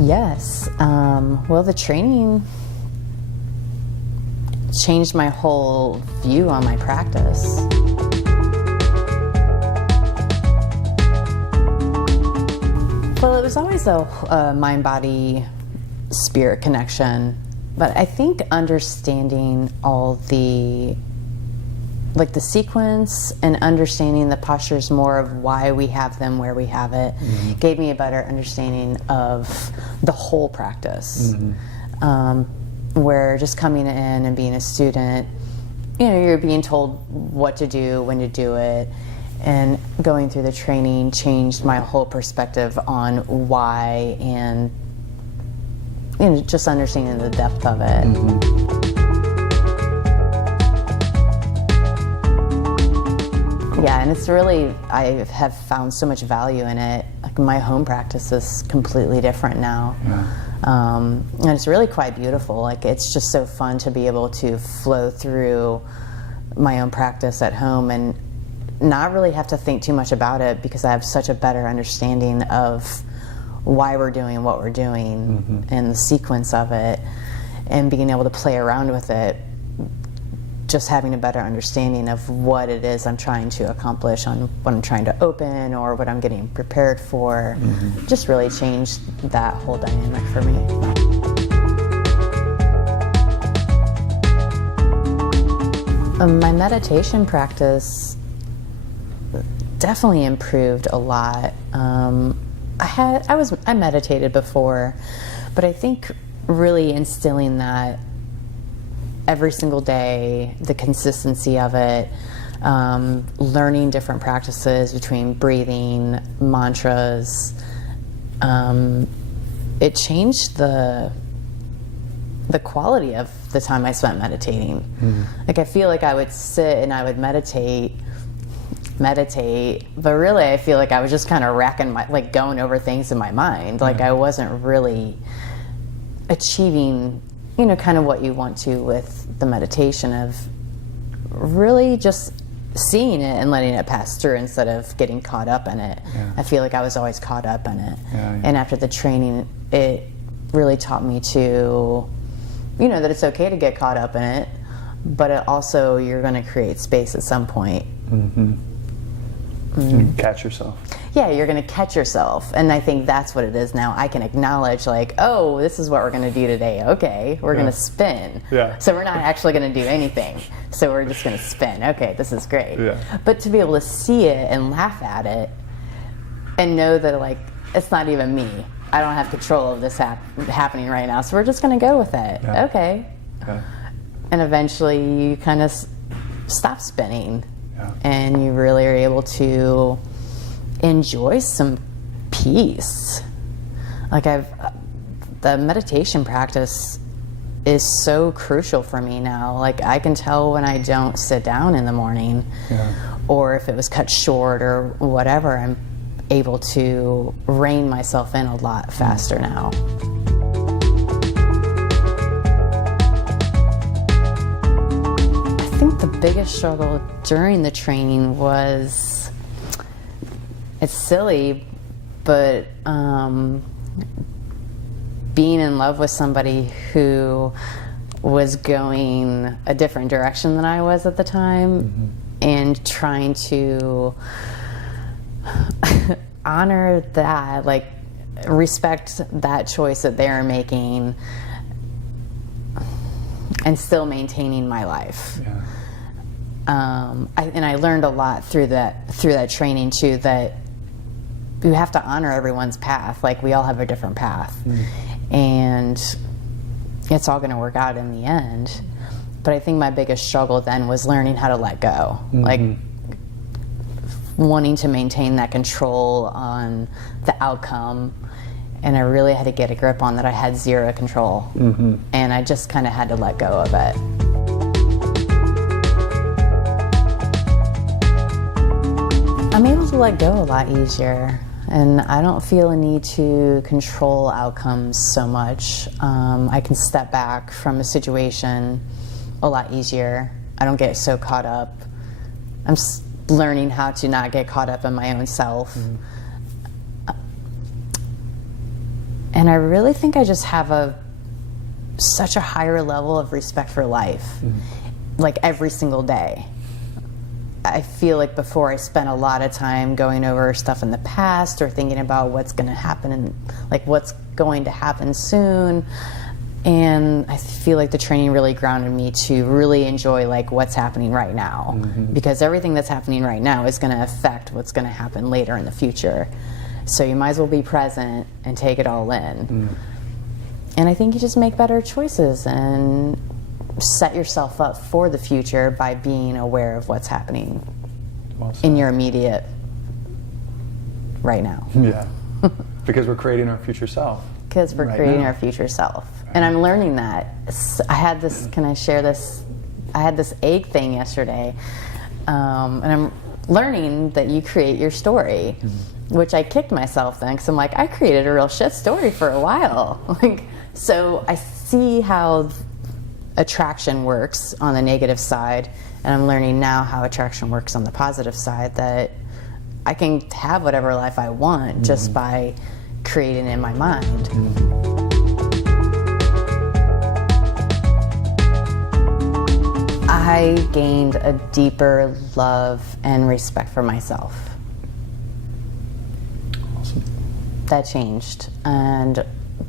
Yes. Well, the training changed my whole view on my practice. Well, it was always a mind-body spirit connection, but I think understanding all the sequence and understanding the postures more of why we have them where we have it gave me a better understanding of the whole practice. Where just coming in and being a student, you're being told what to do, when to do it, and going through the training changed my whole perspective on why and just understanding the depth of it. Yeah, and it's really, I have found so much value in it. Like my home practice is completely different now. And it's really quite beautiful. Like it's just so fun to be able to flow through my own practice at home and not really have to think too much about it because I have such a better understanding of why we're doing what we're doing and the sequence of it, and being able to play around with it, just having a better understanding of what it is I'm trying to accomplish on what I'm trying to open or what I'm getting prepared for, just really changed that whole dynamic for me. My meditation practice definitely improved a lot. I meditated before, but I think really instilling that every single day, the consistency of it, learning different practices between breathing, mantras, it changed the quality of the time I spent meditating. Like I feel like I would sit and I would meditate, but really I feel like I was just kind of going over things in my mind. Like I wasn't really achieving kind of what you want to with the meditation of really just seeing it and letting it pass through instead of getting caught up in it. I feel like I was always caught up in it. And after the training, it really taught me to, that it's okay to get caught up in it, but it also you're going to create space at some point. Catch yourself. Yeah, you're going to catch yourself. And I think that's what it is now. I can acknowledge like, oh, this is what we're going to do today. Okay, we're going to spin. So we're not actually going to do anything. So we're just going to spin. Okay, this is great. But to be able to see it and laugh at it and know that like, it's not even me. I don't have control of this happening right now. So we're just going to go with it. Okay. And eventually you kind of stop spinning. And you really are able to enjoy some peace. Like the meditation practice is so crucial for me now. Like I can tell when I don't sit down in the morning, or if it was cut short or whatever, I'm able to rein myself in a lot faster now. I think the biggest struggle during the training was, it's silly, but being in love with somebody who was going a different direction than I was at the time, and trying to honor that, like respect that choice that they're making and still maintaining my life. And I learned a lot through that training too, that you have to honor everyone's path. Like we all have a different path, and it's all going to work out in the end. But I think my biggest struggle then was learning how to let go, like wanting to maintain that control on the outcome. And I really had to get a grip on that I had zero control, and I just kind of had to let go of it. I'm able to let go a lot easier, and I don't feel a need to control outcomes so much. I can step back from a situation a lot easier. I don't get so caught up. I'm learning how to not get caught up in my own self. And I really think I just have such a higher level of respect for life, like every single day. I feel like before I spent a lot of time going over stuff in the past or thinking about what's going to happen and like what's going to happen soon. And I feel like the training really grounded me to really enjoy like what's happening right now, because everything that's happening right now is going to affect what's going to happen later in the future. So you might as well be present and take it all in. And I think you just make better choices and set yourself up for the future by being aware of what's happening in your immediate right now. Yeah, because we're creating our future self. Because we're creating our future self. And I'm learning that. I had this, can I share this? I had this ache thing yesterday. And I'm learning that you create your story, which I kicked myself then, because I'm like, I created a real shit story for a while. Like, so I see how attraction works on the negative side, and I'm learning now how attraction works on the positive side, that I can have whatever life I want just by creating it in my mind. I gained a deeper love and respect for myself. Awesome. That changed, and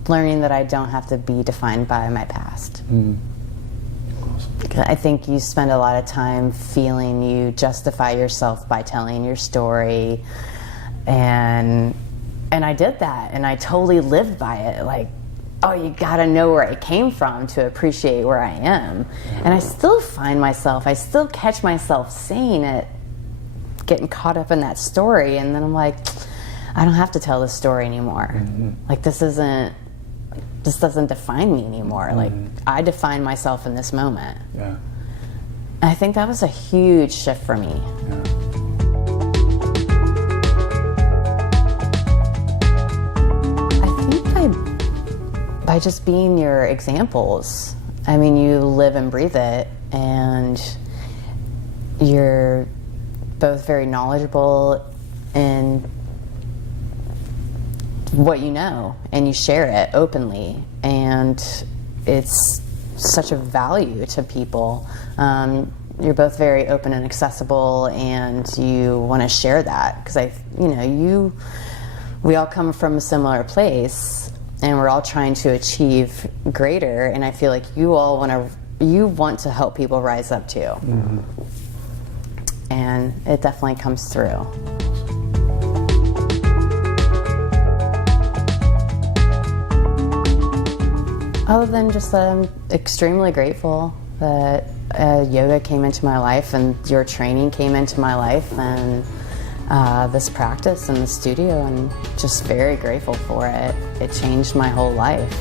learning that I don't have to be defined by my past. I think you spend a lot of time feeling you justify yourself by telling your story, and I did that, and I totally lived by it. Like, oh, you gotta know where I came from to appreciate where I am. And I still find myself, I still catch myself saying it, getting caught up in that story, and then I'm like, I don't have to tell this story anymore. Like, this doesn't define me anymore. Like, I define myself in this moment. Yeah. And I think that was a huge shift for me. Yeah. I think by just being your examples. I mean, you live and breathe it, and you're both very knowledgeable in what you know, and you share it openly, and it's such a value to people. You're both very open and accessible, and you want to share that, because we all come from a similar place, and we're all trying to achieve greater, and I feel like you want to help people rise up too. And it definitely comes through. Other than just that, I'm extremely grateful that yoga came into my life, and your training came into my life, and this practice in the studio. I'm just very grateful for it. It changed my whole life.